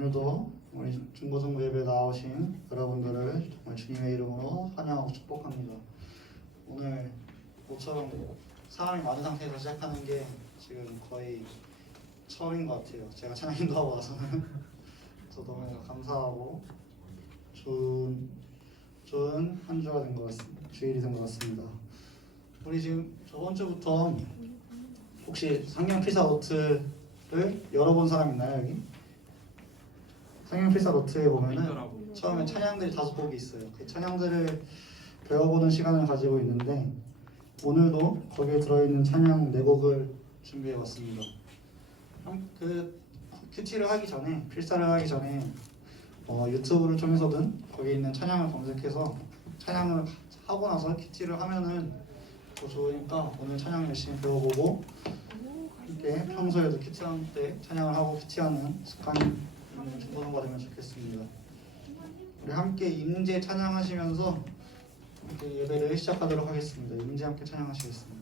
오늘도 우리 중고등부 예배 나오신 여러분들을 정말 주님의 이름으로 환영하고 축복합니다. 오늘 모처럼 사람이 많은 상태에서 시작하는 게 지금 거의 처음인 것 같아요. 제가 찬양 인도하고 와서는 그래서 너무 감사하고 좋은 한 주가 된 것 같습니다. 주일이 된 것 같습니다. 우리 지금 저번 주부터 혹시 상경 필사 노트를 열어본 사람 있나요 여기? 상경 필사 노트에 보면은 처음에 찬양들이 5곡이 있어요. 그 찬양들을 배워보는 시간을 가지고 있는데 오늘도 거기에 들어있는 찬양 4곡을 준비해봤습니다. 그 큐티를 하기 전에 필사를 하기 전에 유튜브를 통해서든 거기 있는 찬양을 검색해서 찬양을 하고 나서 큐티를 하면은 더 좋으니까 오늘 찬양 열심히 배워보고 함께 평소에도 큐티할 때 찬양을 하고 큐티하는 습관이 있는 중고등부가 되면 좋겠습니다. 우리 함께 임재 찬양하시면서 함께 예배를 시작하도록 하겠습니다. 임재 함께 찬양하시겠습니다.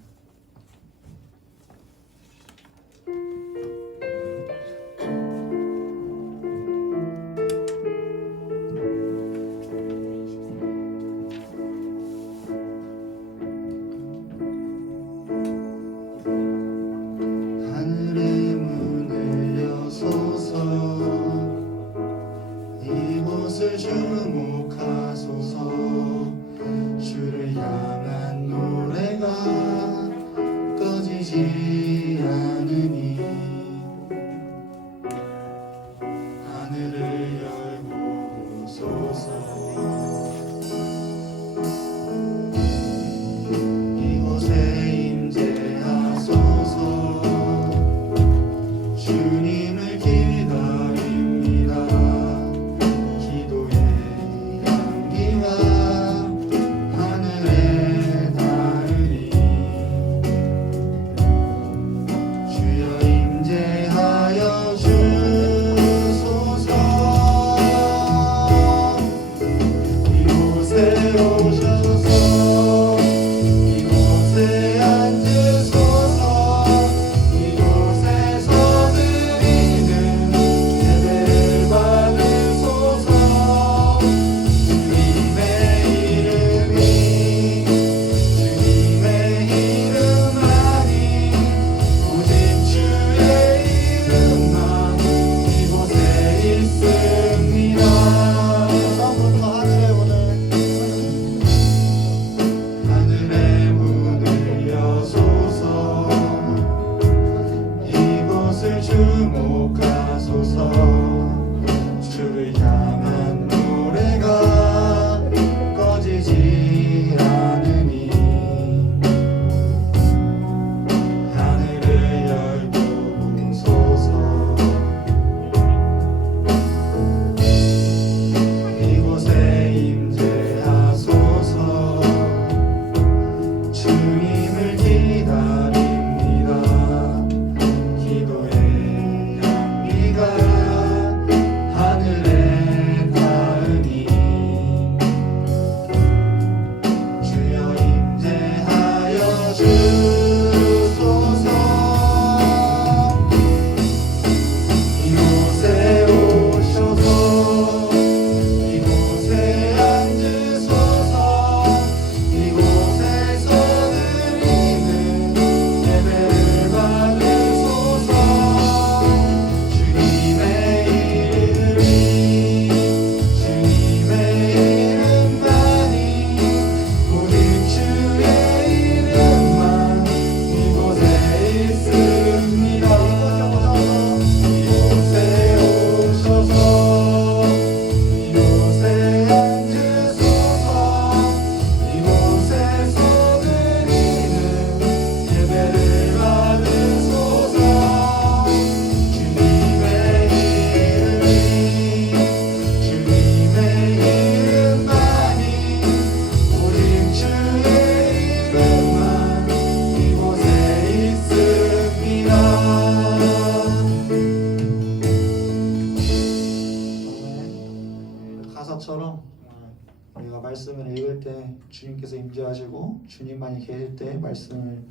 우리가 말씀을 읽을 때 주님께서 임재하시고 주님만이 계실 때 말씀을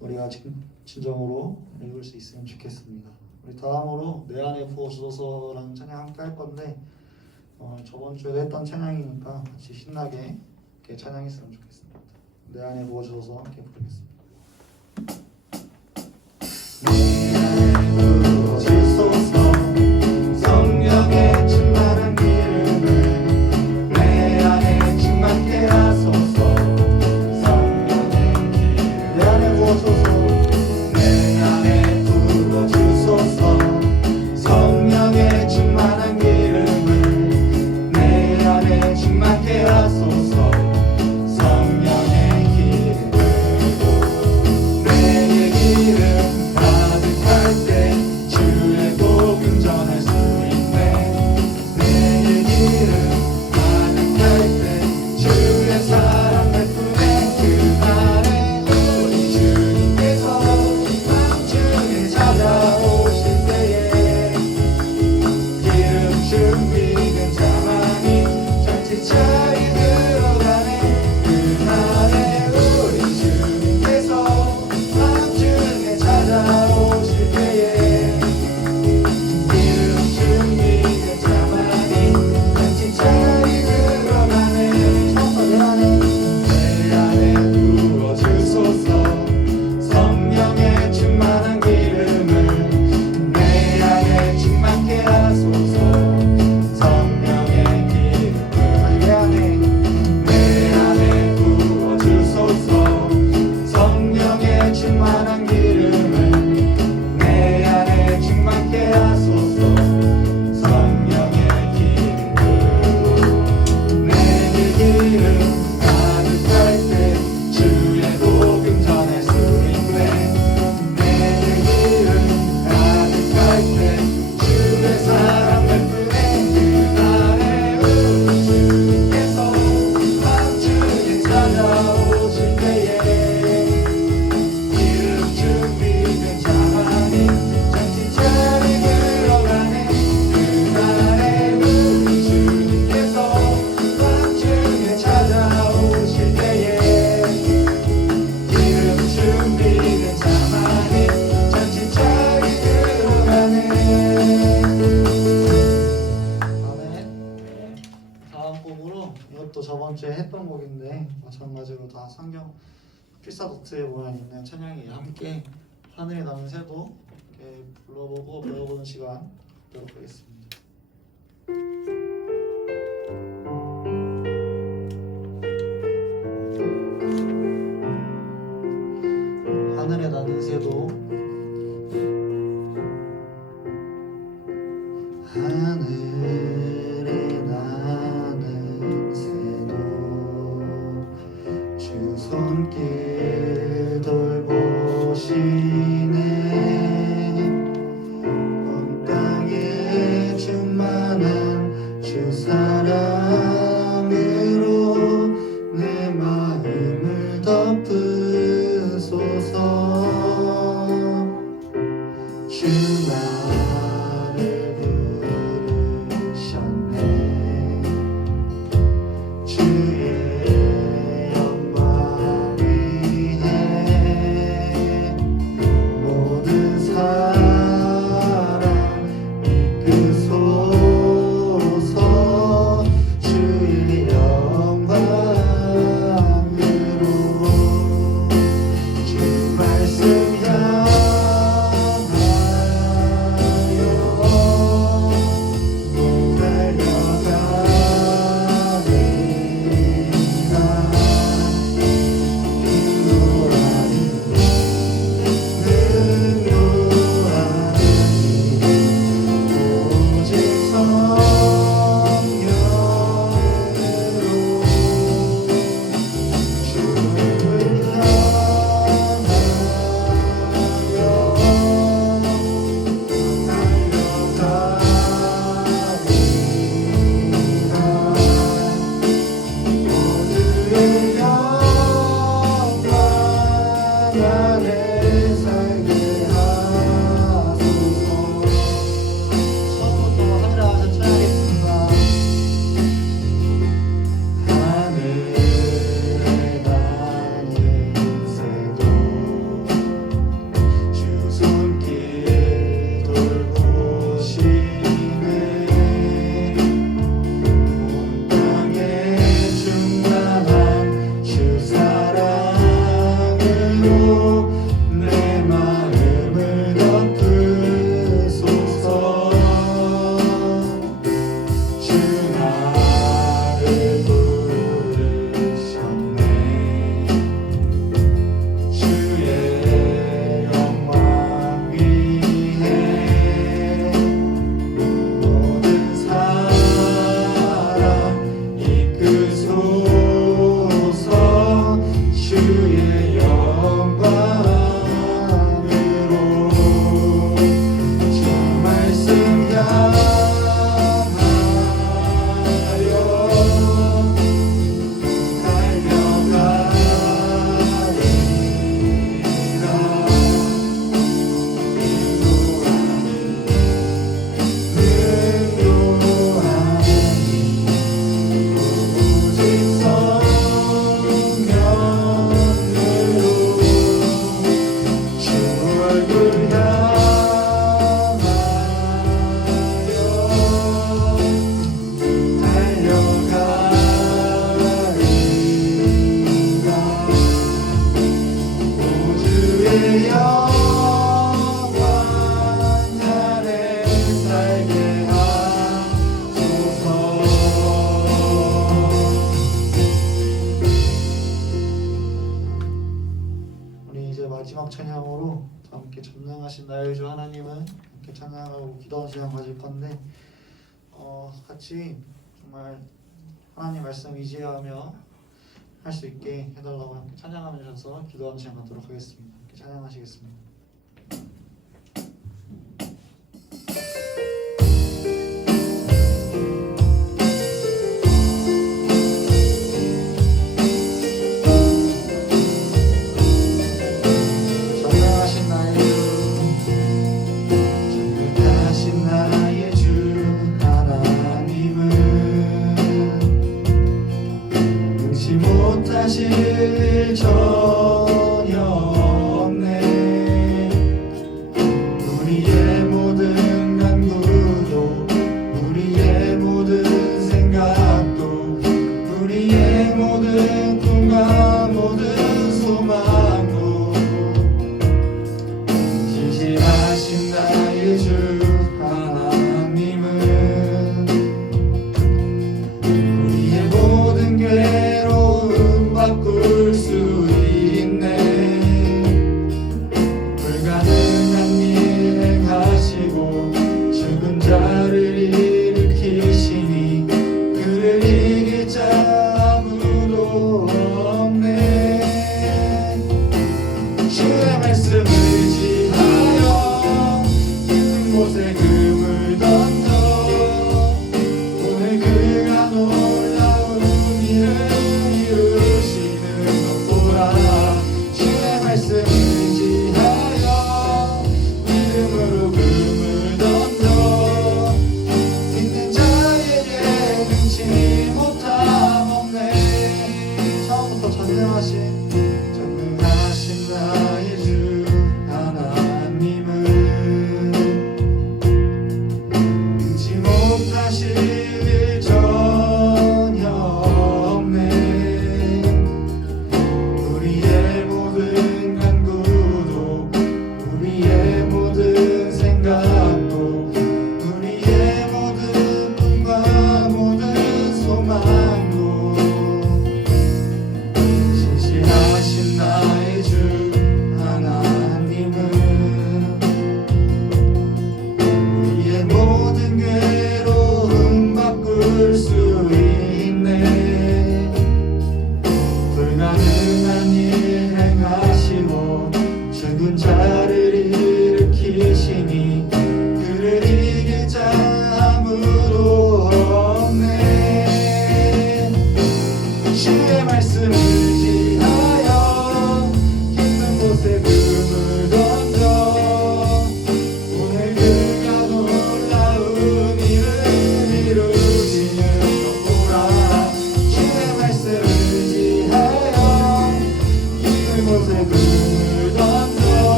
우리가 진정으로 읽을 수 있으면 좋겠습니다. 우리 다 다음으로 내 안에 부어주소서라는 찬양 함께 할 건데 저번 주에도 했던 찬양이니까 같이 신나게 이렇게 찬양했으면 좋겠습니다. 내 안에 부어주소서 함께 부르겠습니다. 내 안에 부어주소서 성령의 충만한 기름을 내 안에 충만케 하소서. 성령의 기름 내 안에 부어주소서. 내 안에 부어주소서 성령의 충만한 기름을 내 안에 충만케 하소서. 성령의 기름으로 내 기름 가득할 때 주의 복음 전할 수 있네. 내 기름 가득할 때 주의 사랑 베푸네. 그날에 우리 주님께서 밤중에 찾아오실 때에 기름 준비된 자만이 잔치자리 들어가네. 그날에 우리 주님께서 밤중에 찾아오실 때에 기름 준비된 자만이 잔치자리 들어가네. 내 안에 부어주소서 성령의 충만한 기름을 내 안에 충만케 하소서. 성령의 기름을 내 안에 부어주소서. 성령의 충만한 기름을 내 안에 충만케 하소서. 성령의 기름으로 내 기름 가득할 때 주의 복음 전할 수 있네. 내 기름 가득할 때 주의 사랑 베푸네. 그날에 우리 주님께서 밤중에 찾아오실 때에 기름 준비된 자만이 잔치자리 들어가네. 그날에 우리 주님께서 밤중에 찾아오실 때에 기름 준비된 자만이 잔치자리 들어가네. 아멘. 다음 곡으로 이것도 저번 주에 했던 곡인데 마찬가지로 다 성경 필사 노트에 보면 있는 찬양이 함께 하늘에 나는 새도 이렇게 불러보고 배워보는 시간 갖도록 하겠습니다. 하늘에 나는 새도 하늘에 나는 새도 주 손길 돌보시네. 온 땅에 충만한 함께 전능하신 나의 주 하나님은 함께 찬양하고 기도하는 시간 가질 건데 같이 정말 하나님 말씀 의지하며 할 수 있게 해달라고 함께 찬양하면서 기도하는 시간 갖도록 하겠습니다. 함께 찬양하시겠습니다.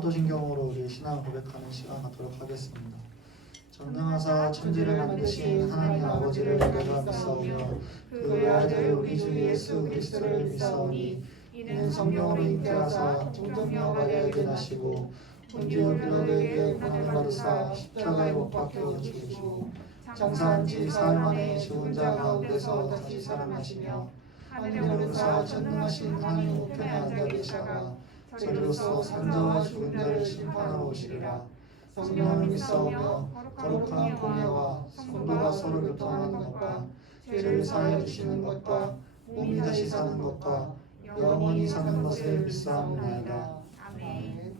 사도신경으로 우리 신앙을 고백하는 시간 갖도록 하겠습니다. 전능하사 천지를 만드신 하나님 아버지를 내가 믿사오며 그 외아들 우리 주 예수 그리스도를 믿사오니 이는 성령으로 잉태하사 동정녀 마리아에게 나시고 본디오 빌라도에게 고난을 받으사 십자가에 못 박혀 죽으시고 장사한 지 사흘 만에 죽은 자 가운데서 다시 살아나시며 하늘에 오르사 전능하신 하나님 우편에 앉아 계시다가 저리로서 산자와 죽은 자를 심판하러 오시리라. 성령을 믿사오며 거룩한 공예와 성도가 서로 교통하는 것과 죄를 사하여 주시는 것과 몸이 다시 사는 것과 영원히 사는 것을 믿사옵나이다. 아멘.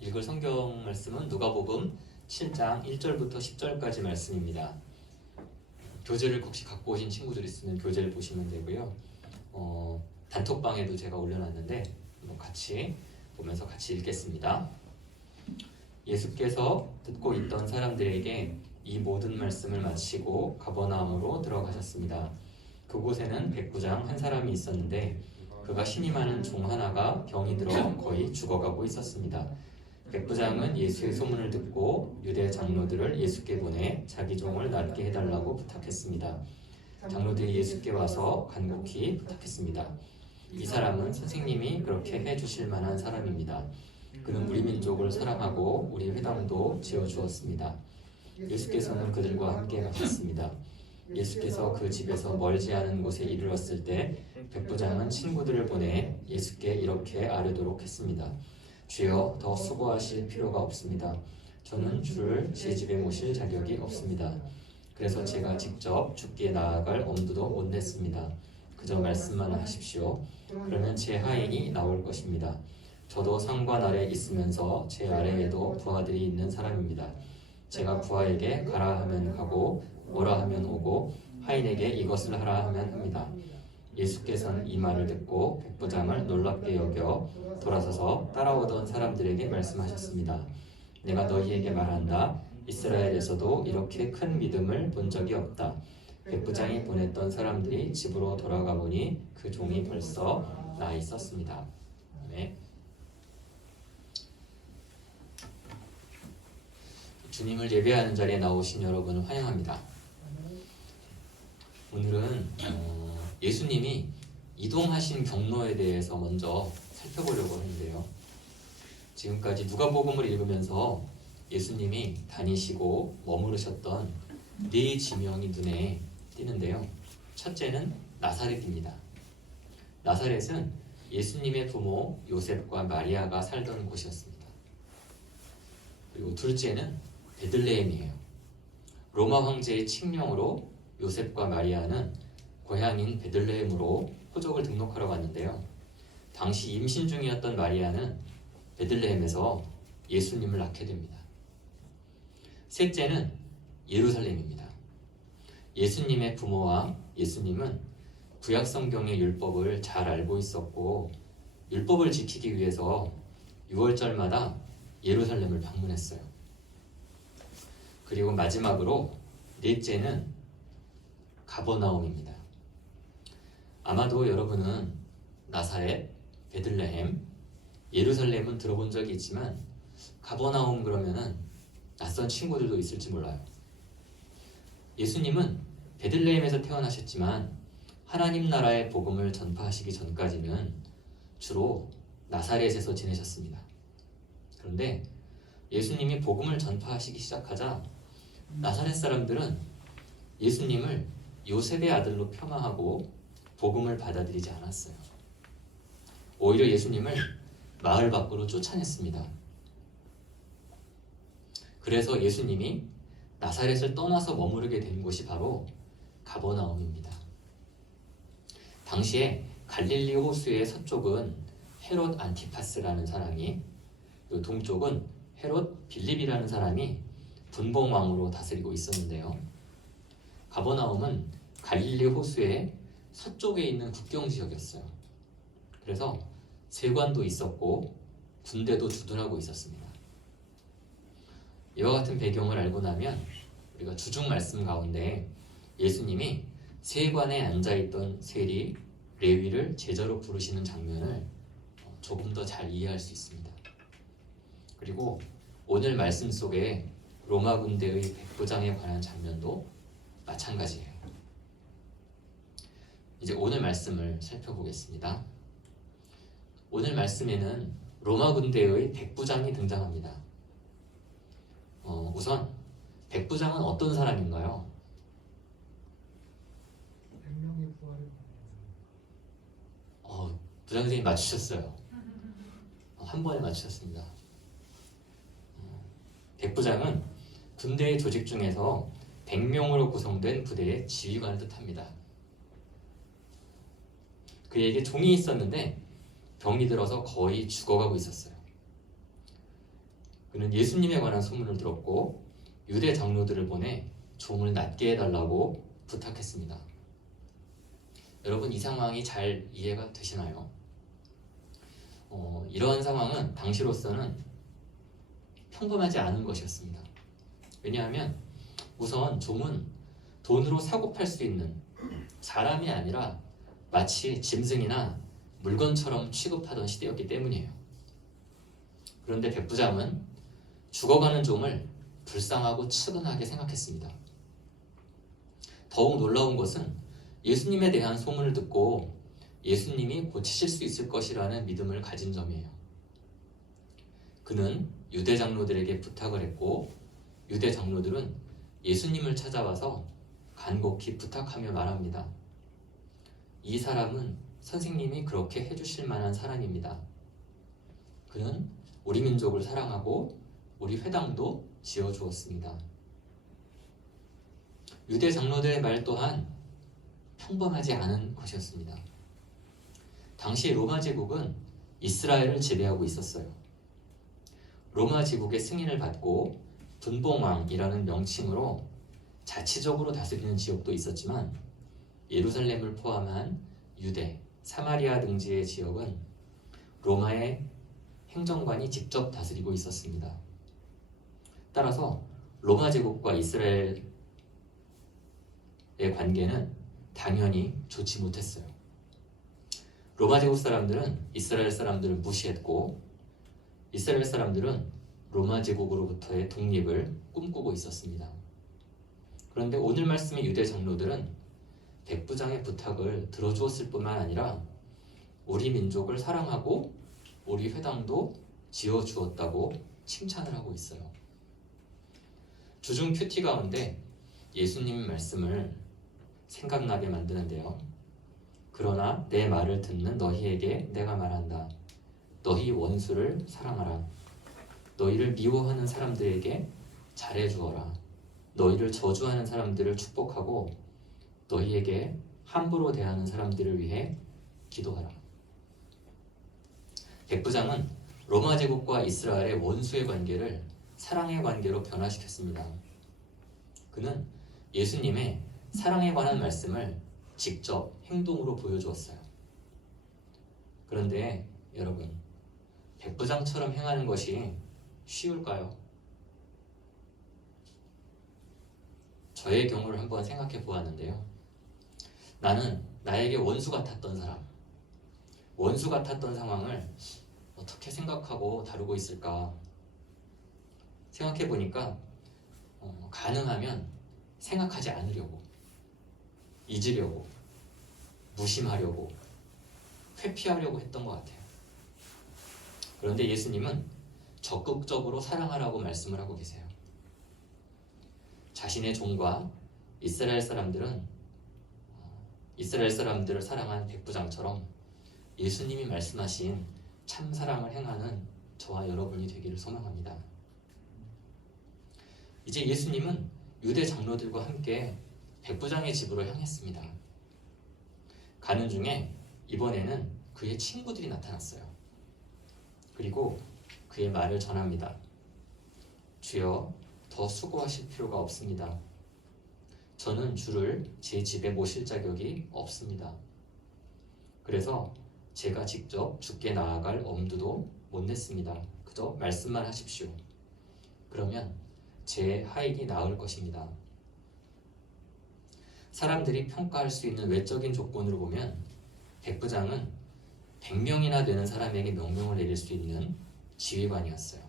읽을 성경 말씀은 누가복음 7장 1절부터 10절까지 말씀입니다. 교재를 혹시 갖고 오신 친구들 있으면 교재를 보시면 되고요. 단톡방에도 제가 올려놨는데 한번 같이 보면서 같이 읽겠습니다. 예수께서 듣고 있던 사람들에게 이 모든 말씀을 마치고 가버나움으로 들어가셨습니다. 그곳에는 백부장 한 사람이 있었는데 그가 신이 많은 종 하나가 병이 들어 거의 죽어가고 있었습니다. 백부장은 예수의 소문을 듣고 유대 장로들을 예수께 보내 자기 종을 낫게 해달라고 부탁했습니다. 장로들이 예수께 와서 간곡히 부탁했습니다. 이 사람은 선생님이 그렇게 해주실 만한 사람입니다. 그는 우리 민족을 사랑하고 우리 회당도 지어주었습니다. 예수께서는 그들과 함께 가셨습니다. 예수께서 그 집에서 멀지 않은 곳에 이르렀을 때 백부장은 친구들을 보내 예수께 이렇게 아뢰도록 했습니다. 주여, 더 수고하실 필요가 없습니다. 저는 주를 제 집에 모실 자격이 없습니다. 그래서 제가 직접 주께 나아갈 엄두도 못 냈습니다. 그저 말씀만 하십시오. 그러면 제 하인이 나올 것입니다. 저도 상관 아래 있으면서 제 아래에도 부하들이 있는 사람입니다. 제가 부하에게 가라 하면 가고 오라 하면 오고 하인에게 이것을 하라 하면 합니다. 예수께서는 이 말을 듣고 백부장을 놀랍게 여겨 돌아서서 따라오던 사람들에게 말씀하셨습니다. 내가 너희에게 말한다. 이스라엘에서도 이렇게 큰 믿음을 본 적이 없다. 백부장이 보냈던 사람들이 집으로 돌아가 보니 그 종이 벌써 나 있었습니다. 네. 주님을 예배하는 자리에 나오신 여러분을 환영합니다. 오늘은 예수님이 이동하신 경로에 대해서 먼저 살펴보려고 하는데요. 지금까지 누가복음을 읽으면서 예수님이 다니시고 머무르셨던 네 지명이 눈에 띄는데요. 첫째는 나사렛입니다. 나사렛은 예수님의 부모 요셉과 마리아가 살던 곳이었습니다. 그리고 둘째는 베들레헴이에요. 로마 황제의 칙령으로 요셉과 마리아는 고향인 베들레헴으로 호적을 등록하러 갔는데요. 당시 임신 중이었던 마리아는 베들레헴에서 예수님을 낳게 됩니다. 셋째는 예루살렘입니다. 예수님의 부모와 예수님은 구약 성경의 율법을 잘 알고 있었고 율법을 지키기 위해서 6월절마다 예루살렘을 방문했어요. 그리고 마지막으로 넷째는 가버나움입니다. 아마도 여러분은 나사렛, 베들레헴, 예루살렘은 들어본 적이 있지만 가버나움 그러면은 낯선 친구들도 있을지 몰라요. 예수님은 베들레헴에서 태어나셨지만 하나님 나라의 복음을 전파하시기 전까지는 주로 나사렛에서 지내셨습니다. 그런데 예수님이 복음을 전파하시기 시작하자 나사렛 사람들은 예수님을 요셉의 아들로 폄하하고 복음을 받아들이지 않았어요. 오히려 예수님을 마을 밖으로 쫓아냈습니다. 그래서 예수님이 나사렛을 떠나서 머무르게 된 곳이 바로 가버나움입니다. 당시에 갈릴리 호수의 서쪽은 헤롯 안티파스라는 사람이, 그리고 동쪽은 헤롯 빌립이라는 사람이 분봉왕으로 다스리고 있었는데요. 가버나움은 갈릴리 호수의 서쪽에 있는 국경 지역이었어요. 그래서 세관도 있었고 군대도 주둔하고 있었습니다. 이와 같은 배경을 알고 나면 우리가 주중 말씀 가운데 예수님이 세관에 앉아있던 세리, 레위를 제자로 부르시는 장면을 조금 더 잘 이해할 수 있습니다. 그리고 오늘 말씀 속에 로마 군대의 백부장에 관한 장면도 마찬가지예요. 이제 오늘 말씀을 살펴보겠습니다. 오늘 말씀에는 로마 군대의 백부장이 등장합니다. 우선 백부장은 어떤 사람인가요? 100명의 부활을 부장 선생님 맞추셨어요. 한 번에 맞추셨습니다. 백부장은 군대의 조직 중에서 100명으로 구성된 부대의 지휘관을 뜻합니다. 그에게 종이 있었는데 병이 들어서 거의 죽어가고 있었어요. 그는 예수님에 관한 소문을 들었고 유대 장로들을 보내 종을 낫게 해달라고 부탁했습니다. 여러분, 이 상황이 잘 이해가 되시나요? 이러한 상황은 당시로서는 평범하지 않은 것이었습니다. 왜냐하면 우선 종은 돈으로 사고 팔 수 있는 사람이 아니라 마치 짐승이나 물건처럼 취급하던 시대였기 때문이에요. 그런데 백부장은 죽어가는 종을 불쌍하고 측은하게 생각했습니다. 더욱 놀라운 것은 예수님에 대한 소문을 듣고 예수님이 고치실 수 있을 것이라는 믿음을 가진 점이에요. 그는 유대 장로들에게 부탁을 했고 유대 장로들은 예수님을 찾아와서 간곡히 부탁하며 말합니다. 이 사람은 선생님이 그렇게 해주실 만한 사람입니다. 그는 우리 민족을 사랑하고 우리 회당도 지어주었습니다. 유대 장로들의 말 또한 평범하지 않은 것이었습니다. 당시 로마 제국은 이스라엘을 지배하고 있었어요. 로마 제국의 승인을 받고 분봉왕이라는 명칭으로 자치적으로 다스리는 지역도 있었지만 예루살렘을 포함한 유대, 사마리아 등지의 지역은 로마의 행정관이 직접 다스리고 있었습니다. 따라서 로마 제국과 이스라엘의 관계는 당연히 좋지 못했어요. 로마 제국 사람들은 이스라엘 사람들을 무시했고 이스라엘 사람들은 로마 제국으로부터의 독립을 꿈꾸고 있었습니다. 그런데 오늘 말씀의 유대 장로들은 백부장의 부탁을 들어주었을 뿐만 아니라 우리 민족을 사랑하고 우리 회당도 지어주었다고 칭찬을 하고 있어요. 주중 큐티 가운데 예수님 말씀을 생각나게 만드는데요. 그러나 내 말을 듣는 너희에게 내가 말한다. 너희 원수를 사랑하라. 너희를 미워하는 사람들에게 잘해주어라. 너희를 저주하는 사람들을 축복하고 너희에게 함부로 대하는 사람들을 위해 기도하라. 백부장은 로마 제국과 이스라엘의 원수의 관계를 사랑의 관계로 변화시켰습니다. 그는 예수님의 사랑에 관한 말씀을 직접 행동으로 보여주었어요. 그런데 여러분, 백부장처럼 행하는 것이 쉬울까요? 저의 경우를 한번 생각해 보았는데요. 나는 나에게 원수 같았던 사람, 원수 같았던 상황을 어떻게 생각하고 다루고 있을까 생각해 보니까 가능하면 생각하지 않으려고, 잊으려고, 무심하려고, 회피하려고 했던 것 같아요. 그런데 예수님은 적극적으로 사랑하라고 말씀을 하고 계세요. 자신의 종과 이스라엘 사람들을 사랑한 백부장처럼 예수님이 말씀하신 참 사랑을 행하는 저와 여러분이 되기를 소망합니다. 이제 예수님은 유대 장로들과 함께 백부장의 집으로 향했습니다. 가는 중에 이번에는 그의 친구들이 나타났어요. 그리고 그의 말을 전합니다. 주여, 더 수고하실 필요가 없습니다. 저는 주를 제 집에 모실 자격이 없습니다. 그래서 제가 직접 주께 나아갈 엄두도 못 냈습니다. 그저 말씀만 하십시오. 그러면 제 하익이 나을 것입니다. 사람들이 평가할 수 있는 외적인 조건으로 보면 백부장은 100명이나 되는 사람에게 명령을 내릴 수 있는 지휘관이었어요.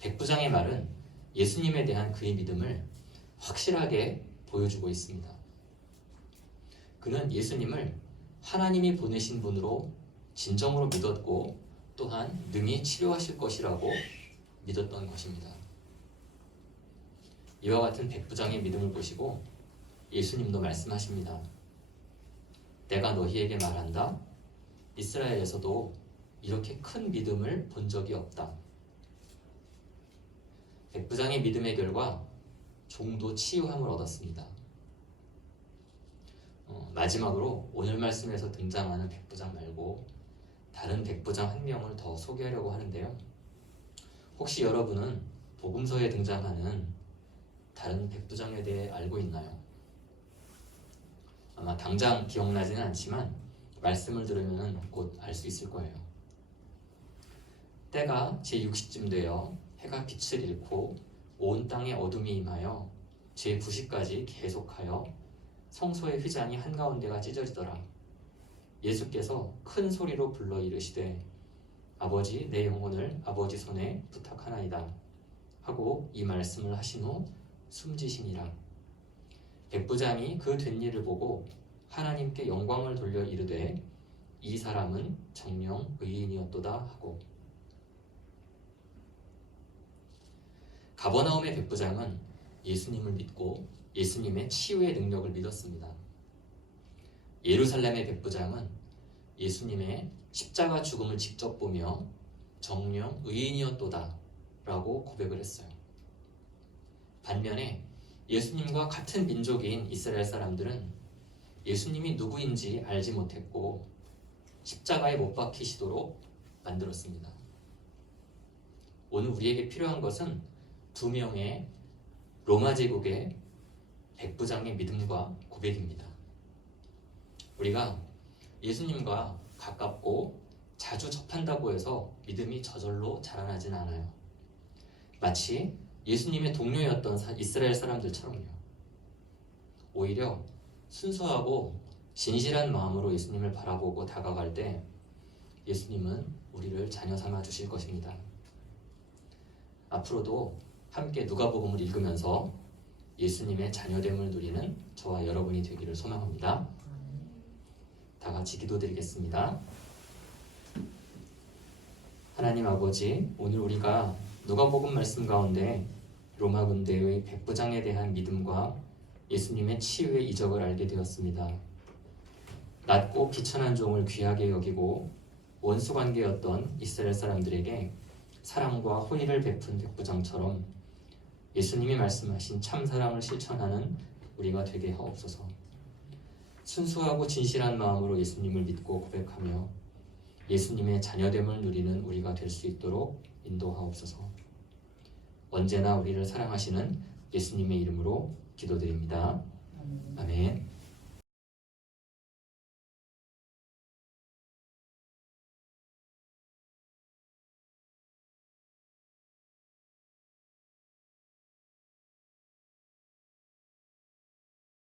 백부장의 말은 예수님에 대한 그의 믿음을 확실하게 보여주고 있습니다. 그는 예수님을 하나님이 보내신 분으로 진정으로 믿었고 또한 능히 치료하실 것이라고 믿었던 것입니다. 이와 같은 백부장의 믿음을 보시고 예수님도 말씀하십니다. 내가 너희에게 말한다. 이스라엘에서도 이렇게 큰 믿음을 본 적이 없다. 백부장의 믿음의 결과 종도 치유함을 얻었습니다. 마지막으로 오늘 말씀에서 등장하는 백부장 말고 다른 백부장 한 명을 더 소개하려고 하는데요. 혹시 여러분은 복음서에 등장하는 다른 백부장에 대해 알고 있나요? 아마 당장 기억나지는 않지만 말씀을 들으면 곧 알 수 있을 거예요. 때가 제60쯤 되어 해가 빛을 잃고 온 땅에 어둠이 임하여 제90까지 계속하여 성소의 휘장이 한가운데가 찢어지더라. 예수께서 큰 소리로 불러 이르시되 아버지 내 영혼을 아버지 손에 부탁하나이다 하고 이 말씀을 하신 후 숨지시니라. 백부장이 그 된 일을 보고 하나님께 영광을 돌려 이르되 이 사람은 정녕 의인이었도다 하고. 가버나움의 백부장은 예수님을 믿고 예수님의 치유의 능력을 믿었습니다. 예루살렘의 백부장은 예수님의 십자가 죽음을 직접 보며 정녕 의인이었도다 라고 고백을 했어요. 반면에 예수님과 같은 민족인 이스라엘 사람들은 예수님이 누구인지 알지 못했고 십자가에 못 박히시도록 만들었습니다. 오늘 우리에게 필요한 것은 2명의 로마 제국의 백부장의 믿음과 고백입니다. 우리가 예수님과 가깝고 자주 접한다고 해서 믿음이 저절로 자라나진 않아요. 마치 예수님의 동료였던 이스라엘 사람들처럼요. 오히려 순수하고 진실한 마음으로 예수님을 바라보고 다가갈 때 예수님은 우리를 자녀 삼아 주실 것입니다. 앞으로도 함께 누가복음을 읽으면서 예수님의 자녀됨을 누리는 저와 여러분이 되기를 소망합니다. 다 같이 기도드리겠습니다. 하나님 아버지, 오늘 우리가 누가복음 말씀 가운데 로마 군대의 백부장에 대한 믿음과 예수님의 치유의 이적을 알게 되었습니다. 낮고 비천한 종을 귀하게 여기고 원수 관계였던 이스라엘 사람들에게 사랑과 호의를 베푼 백부장처럼 예수님이 말씀하신 참 사랑을 실천하는 우리가 되게 하옵소서. 순수하고 진실한 마음으로 예수님을 믿고 고백하며 예수님의 자녀됨을 누리는 우리가 될 수 있도록 인도하옵소서. 언제나 우리를 사랑하시는 예수님의 이름으로 기도드립니다. 아멘.